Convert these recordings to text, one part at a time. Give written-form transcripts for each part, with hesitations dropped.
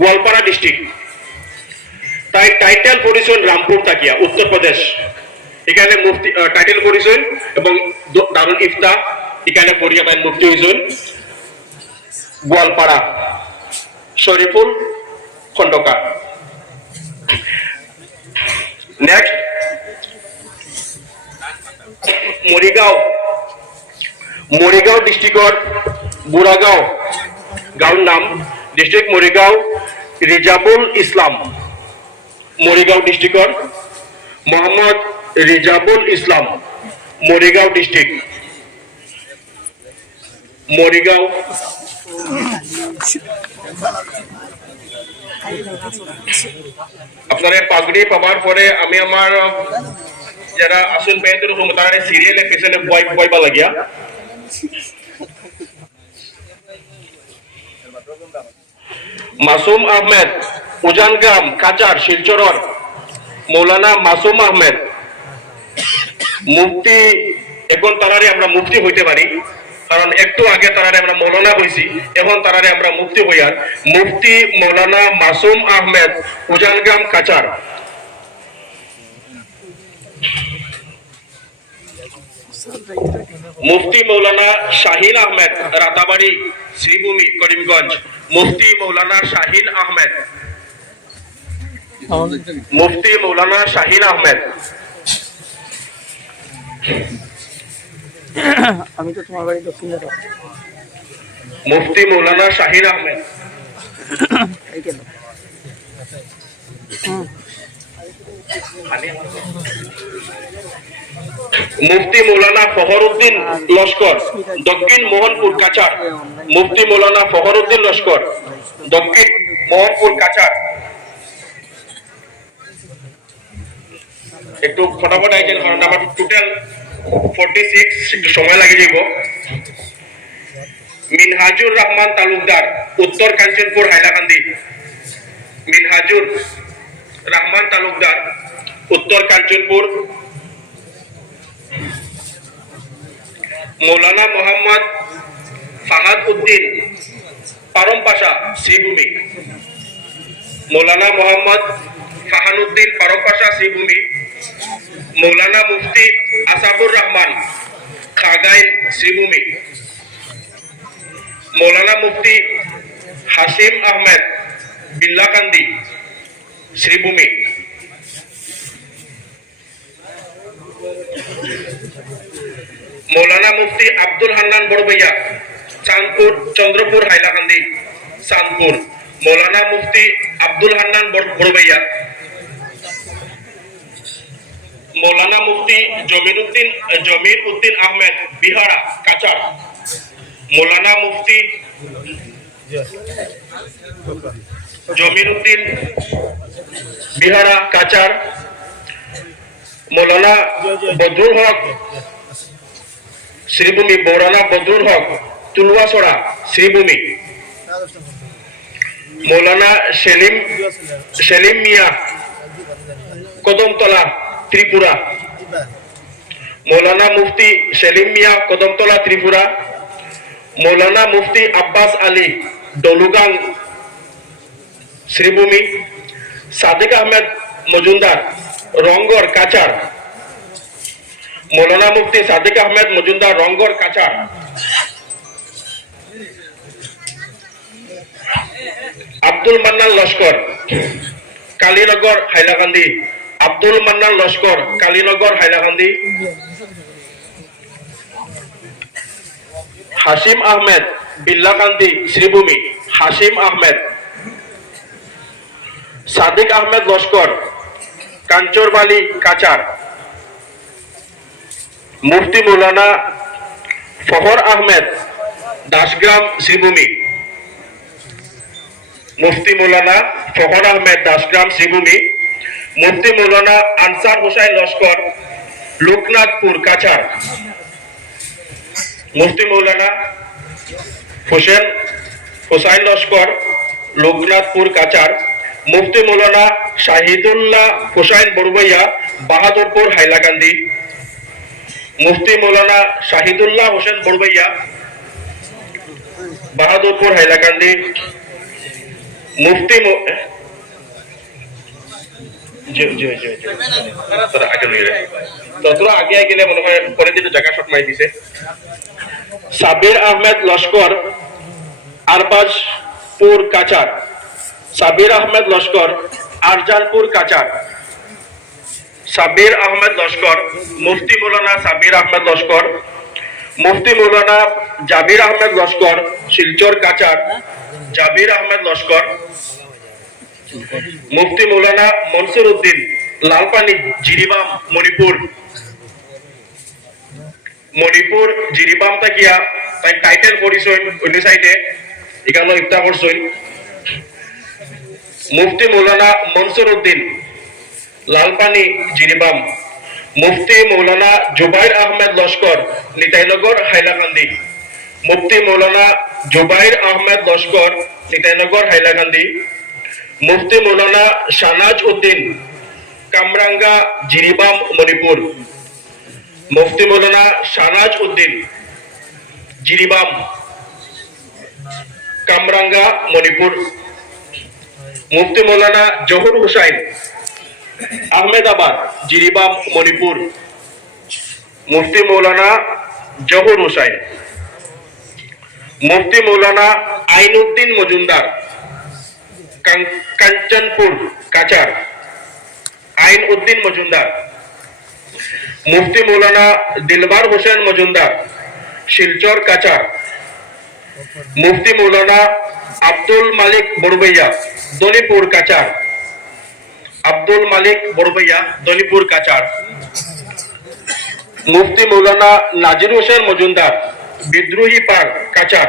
Goalpara district. তাই title করেছেন রামপুর তাকিয়া, উত্তরপ্রদেশ। এখানে মুফতি টাইটেল করেছেন এবং দারুল ইফতা এখানে পড়িয়া তাই মুফতি হয়েছেন গোয়ালপাড়া শরীফুল খন্দকার। নেক্সট মরিগাঁও ডিস্ট্রিক্টর বুড়াগাঁও গাঁওর নাম ডিস্ট্রিক্ট মরিগাঁও রিজাবুল ইসলাম। মরিগাঁও ডিস্ট্রিক্টর মোহাম্মদ রিজাবুল ইসলাম, মরিগাঁও ডিস্ট্রিক্ট। মরিগাঁও আপনারা পাগড়ি পাবার পরে আমি আমার যারা আসুন পেয়েছিল তারা সিরিয়ালে পেছনে বয়বা লাগিয়া মাসুম আহমেদ উজানগ্রাম কাচার শিলচর। মৌলানা মাসুম আহমেদ মুফতি, এখন তারারে আমরা মুফতি হইতে পারি কারণ একটু আগে তারারে আমরা মৌলানা হইছি, এখন তারারে আমরা মুফতি হইয়ার। মুফতি মৌলানা মাসুম আহমেদ উজানগ্রাম কাচার। মুফতি মৌলানা শাহিন আহমেদ রাতাবাড়ি শ্রীভূমি করিমগঞ্জ। মুফতি মৌলানা শাহিন আহমেদ, মুফতি মৌলানা শাহিন আহমেদ। আমি তো তোমার বাড়ি দক্ষিণ যাবো। মুফতি মৌলানা শাহিন আহমেদ। মুফতি মৌলানা ফখরউদ্দিন লস্কর দক্ষিণ মোহনপুর কাচার। মুফতি মৌলানা ফখরউদ্দিন লস্কর দক্ষিণ মোহনপুর কাচার। একটু ফটাফট আইছেন কারণ আমার টোটাল 46 সময় লাগে যাব। মিনহাজুর রহমান তালুকদার উত্তর কাঞ্চনপুর হাইলাকান্দি। মিনহাজুর রহমান তালুকদার উত্তর কাঞ্চনপুর। মৌলানা মোহাম্মদ ফাহাদ উদ্দিন পারমপাশা শ্রীভূমি। মৌলানা মোহাম্মদ ফাহানুদ্দিন পারমপাশা শ্রীভূমি। মৌলানা মুফতি আসাদুর রহমান খাগাইল শ্রীভূমি। মৌলানা মুফতি হাসিম আহমেদ বিল্লাকান্দি শ্রীভূমি। মৌলানা মুফতি আব্দুল হান্নান বড়বইয়া চাঁদপুর চন্দ্রপুর হাইলাকান্দি চাঁদপুর। মৌলানা মুফতি আব্দুল হান্নান বড়বইয়া। মৌলানা মুফতি জমির উদ্দিন আহমেদ বিহারা কাচার। মৌলানা মুফতি জমির উদ্দিন বিহারা কাচার। মৌলানা বদরুল হক শ্রীভূমি। মৌলানা বদরুল হক তুলুয়াছড়া শ্রীভূমি। মৌলানা সেলিম মিয়া কদমতলা ত্রিপুরা। মৌলানা মুফতি সেলিম মিয়া কদমতলা ত্রিপুরা। মৌলানা মুফতি আব্বাস আলী ডলুগাং শ্রীভূমি। সাদিক আহমেদ মজুমদার রংগড় কাচার। মৌলানা মুফতি সাদিক আহমেদ মজুমদার রংগড় কাচার। আব্দুল মান্নান লস্কর কালীনগর হাইলাকান্দি। আব্দুল মান্নান লস্কর কালীনগর হাইলাকান্দি। হাসিম আহমেদ বিল্লাকান্দি শ্রীভূমি। হাসিম আহমেদ। সাদিক আহমেদ লস্কর কাঞ্চরবালি কাচার। মুফতি মৌলানা ফখর আহমেদ দাসগ্রাম শ্রীভূমি। মুফতি মৌলানা ফখর আহমেদ দাসগ্রাম শ্রীভূমি। মুফতি মৌলানা আনসার হোসাইন লস্কর লোকনাথপুর কাচার। মুফতি মৌলানা হোসাইন লস্কর লোকনাথপুর কাচার। মুফতি মৌলানা শাহিদুল্লাহ হোসাইন বড়বইয়া বাহাদুরপুর হাইলাকান্দি। মুফতি মৌলানা শাহিদুল্লাহ হোসেন বড়বইয়া বাহাদুরপুর হাইলাকান্দি। মুফতি তোরা আগে গেলে মনে হয় পরে দিতে জায়গা শট মারি দিছে সাবির আহমেদ লস্কর আরবাজপুর কাচার সাবির আহমেদ লস্কর আরজানপুর কাচার সাবির আহমেদ লস্কর মুফতি মৌলানা সাবির আহমেদ লস্কর মুফতি মৌলানা জাবির আহমেদ লস্কর শিলচর কাচার জাবির আহমেদ লস্কর মুফতি মৌলানা মনসুর উদ্দিন লালপানি জিরিবাম মণিপুর মণিপুর জিরিবাম তাকিয়া তাই টাইটেল করিছইন অন্য সাইডে এখানে ইফতা করছইন মুফতি মৌলানা মনসুর উদ্দিন লালপানি জিরিবাম মুফতি মৌলানা জুবাইর আহমেদ লস্কর নিতাইনগর হাইলাকান্দি মুফতি মৌলানা জুবাইর আহমেদ লস্কর নিতাইনগর হাইলাকান্দি মুফতি মৌলানা শাহনাজ উদ্দিন কামরাঙ্গা জিরিবাম মণিপুর মুফতি মৌলানা শাহনাজ উদ্দিন জিরিবাম কামরাঙ্গা মণিপুর মুফতি মৌলানা জহুর হুসাইন আহমেদাবাদ জিরিবাম মণিপুর মুফতি মৌলানা জহুর হুসাইন মুফতি মৌলানা আইনুদ্দিন মজুমদার কাঞ্চনপুর কাচার আইন উদ্দিন মজুমদার মুফতি মৌলানা দিলবার হোসেন মজুমদার শিলচর কাচার মুফতি মৌলানা আব্দুল মালিক বড়বইয়া দলিপুর কাচার আব্দুল মালিক বড়বইয়া দলিপুর কাচার মুফতি মৌলানা নাজির হোসেন মজুমদার বিদ্রোহী পাড় কাচার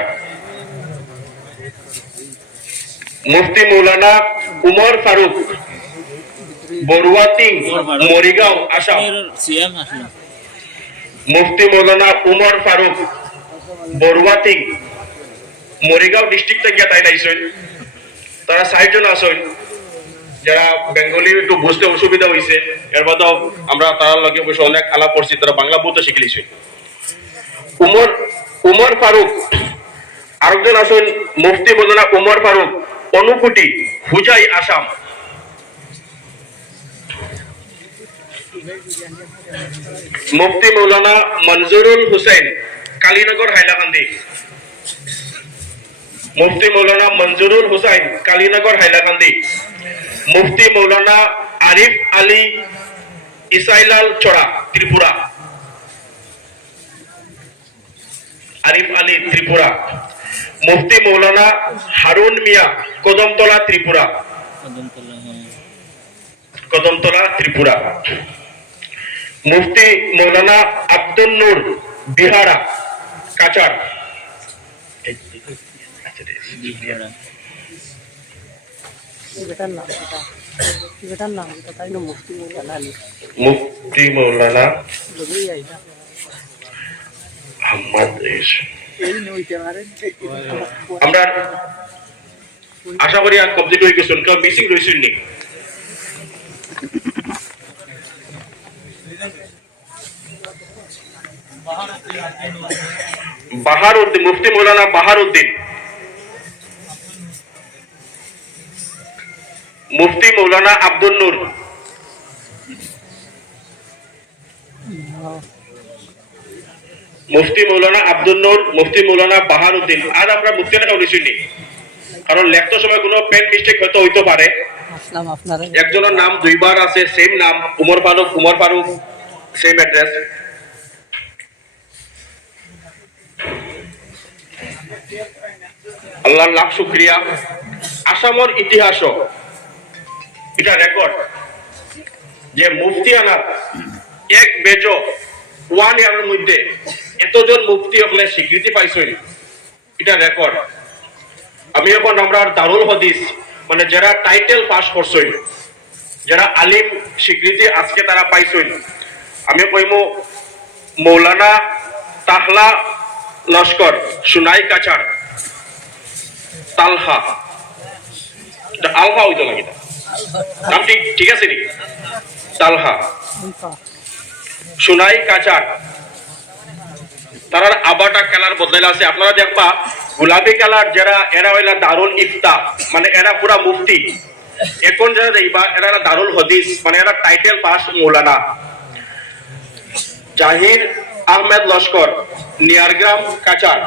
মুফতি মৌলানা উমর ফারুক বড়ুয়াতিং মরিগাঁও আসাম মুফতি মৌলানা উমর ফারুক বড়ুয়াতিং মরিগাঁও ডিস্ট্রিক্ট থেকে তাই নাইছেন তারা ৬০ জন আছেন যারা বেঙ্গলি একটু বুঝতে অসুবিধা হয়েছে এর বাদেও আমরা তার লগে বসে অনেক আলাপ করছি তারা বাংলা বলতে শিখেছে উমর ফারুক আরেকজন আছেন মুফতি মৌলানা উমর ফারুক অনুকুটি হুজাই আসাম মুফতি মৌলানা মনজুরুল হুসেন কালীনগর হাইলাকান্দি মুফতি মৌলানা মনজুরুল হুসাইন কালীনগর হাইলাকান্দি মুফতি মৌলানা আরিফ আলী ইসাইলাল চড়া ত্রিপুরা আরিফ আলী ত্রিপুরা মুফতি মৌলানা হারুন মিয়া কদমতলা ত্রিপুরা কদমতলা ত্রিপুরা মুফতি মৌলানা আব্দুল নূর বিহারা কাচার বেটার নাম এটা তাই না মুফতি মৌলানা মুফতি মৌলানা বলেই আইনা আহমদ এই নইতে পারে আমরা আশা করি আর কমপ্লিট হয়ে গেছেন কেউ মিসিং রয়েছেন নি বাহারউদ্দিন মুফতি মৌলানা বাহারউদ্দিন মুফতি মৌলানা আব্দুল নূর মুফতি মৌলানা আব্দুল নূর মুফতি মৌলানা বাহারউদ্দিন আর আমরা মুফতি না উনিশই নি কারণ লেখতে সময় কোনো পেন মিস্টেক হয়তো হইতে পারে আসলাম আপনারা একজনের নাম দুইবার আছে সেম নাম উমর ফারুক সেম অ্যাড্রেস আল্লাহর লাখ শুকরিয়া আসামের ইতিহাস এটা রেকর্ড যে মুফতি আনার এক বেজ 1 ইয়ারের মধ্যে এতজন মুফতি হলে স্বীকৃতি পাইছেন এটা রেকর্ড আমি এখন আমরা দারুল হাদিস মানে যারা টাইটেল পাস করছেন যারা আলিম স্বীকৃতি আজকে তারা পাইছেন আমি কইমু মৌলানা তাহলা লস্কর সুনাই কাচার তালহা আলহা হইতো নাকি নাম ঠিক আছে নি তালহা সুনাই কাচার তারার আবাটা খেলার বদলাইলা আছে আপনারা দেখবা গোলাপি কালার যারা এরা হইলা দারুল ইফতা, মানে এরা পুরা মুফতি। এখন যারা দেখবা এরা দারুল হদিস, মানে এরা টাইটেল পাস মৌলানা। জাহির আহমেদ লস্কর, নিয়ারগ্রাম, কাচার।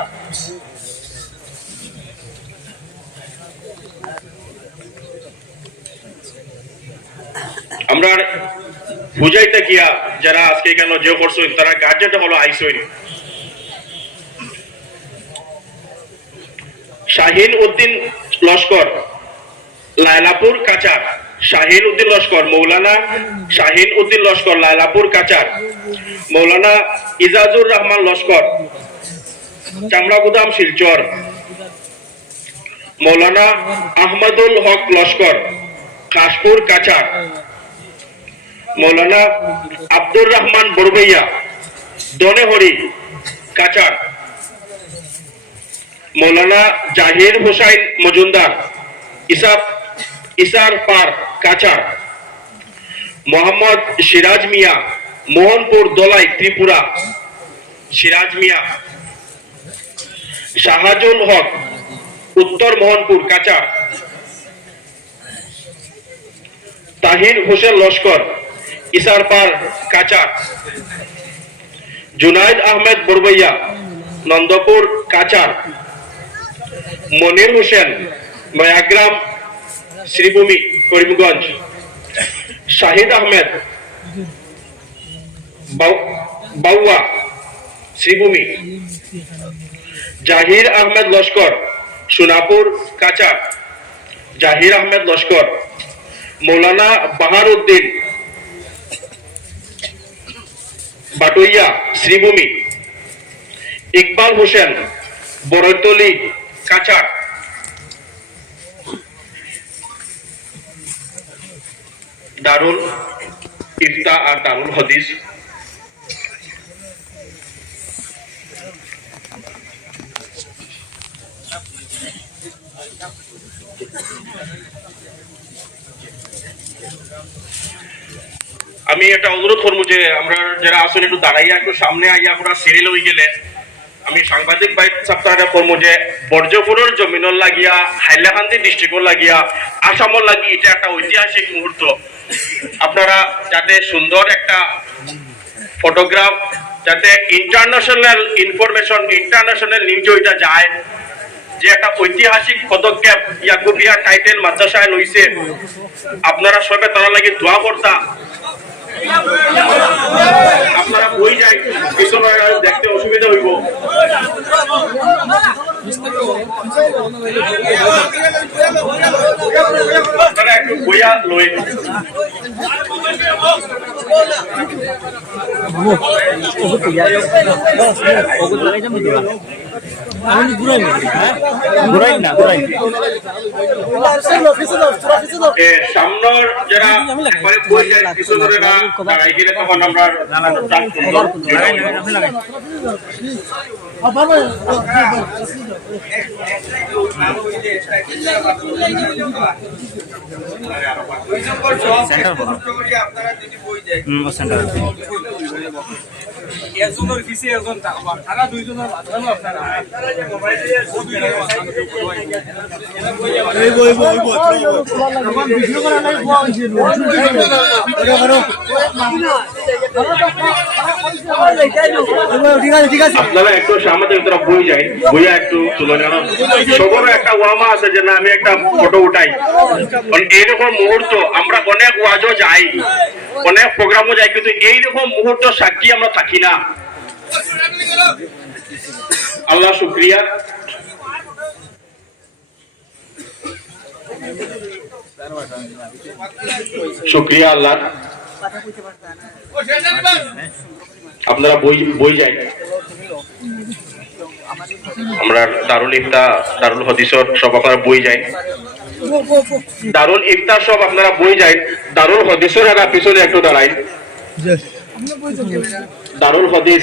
আমরা বুঝাইতে গিয়া যারা আজকে এখানে যে করছো তারা গার্জেনটা হলো আইসইন। শাহিন উদ্দিন লস্কর, লায়লাপুর, কাচার। শাহিন উদ্দিন লস্কর, মৌলানা শাহিন উদ্দিন লস্কর, লায়লাপুর, কাচার। মৌলানা ইজাজুর রহমান লস্কর, চামড়াগুদাম, শিলচর। মৌলানা আহমদুল হক লস্কর, কাশপুর, কাচার। মৌলানা আব্দুর রহমান বড়বইয়া, দনেহরি, কাচার। মৌলানা জাহির হোসাইন মজুমদার, ইসার পার, কাচার। মোহাম্মদ সিরাজ মিয়া, মোহনপুর, দলাই, ত্রিপুরা। সিরাজ মিয়া। শাহাজুল হক, উত্তর মোহনপুর, কাচার। তাহির হোসেন লস্কর, ইসারপার, কাচার। জুনাইদ আহমেদ বড়বইয়া, নন্দপুর, কাচার। মনির হোসেন, নয়াগ্রাম, শ্রীভূমি, করিমগঞ্জ। শাহিদ আহমেদ বাউয়া, শ্রীভূমি। জাহির আহমেদ লস্কর, সোনাপুর, কাচার। জাহির আহমেদ লস্কর। মৌলানা বাহার উদ্দিন বাটুইয়া, শ্রীভূমি। ইকবাল হোসেন, বড়তলি, কাচার। দারুল ইফতা আর দারুল হদিস। আমি একটা অনুরোধ করবো যে আমরা যারা আসলে একটু দাঁড়াইয়া একটু সামনে আইয়া আমরা সিরিয়াল হয়ে গেলে আমি সাংবাদিক ভাই সপ্তাহে করবো যে বর্জপুরের জমিনর লাগিয়া, হাইলাকান্দি ডিস্ট্রিক্টর লাগিয়া, আসামর লাগি এটা একটা ঐতিহাসিক মুহূর্ত। আপনারা যাতে সুন্দর একটা ফটোগ্রাফ, যাতে ইন্টারন্যাশনাল ইনফরমেশন, ইন্টারন্যাশনাল নিউজ ওইটা যায় যে একটা ঐতিহাসিক পদক্ষেপ ইয়াকুবিয়া টাইটেল মাদ্রাসায় লইছে। আপনারা সবে তারা লাগে দোয়া করতা। আপনারা বই যায় পিছনে দেখতে অসুবিধা হইব। আপনারা একটু বইয়া লই। সামনের যারা বই যায় পিছনে দাঁড়াই গেলে তখন আমরা একজনের পিছে একজন থাকবা, তারা দুইজনের মাঝখানে আপনারা আপনারা একটু সামনে তারা বই যায়, বইয়া একটু তুলনা সবার একটা ওয়ামা আছে যে না আমি একটা ফটো উঠাই। এইরকম মুহূর্ত আমরা অনেক ওয়াজও যাই, অনেক প্রোগ্রামও যাই, কিন্তু এইরকম মুহূর্ত সাক্ষী আমরা থাকি না। আল্লাহ শুকরিয়া। শুকরিয়া আল্লাহ। আপনারা বই যায়, আমরা দারুল ইফতা, দারুল হদিসর সব আপনারা বই যায়। দারুল ইফতার সব আপনারা বই যায়। দারুল হদিসের এরা পিছনে একটু দাঁড়াই। দারুল হদিস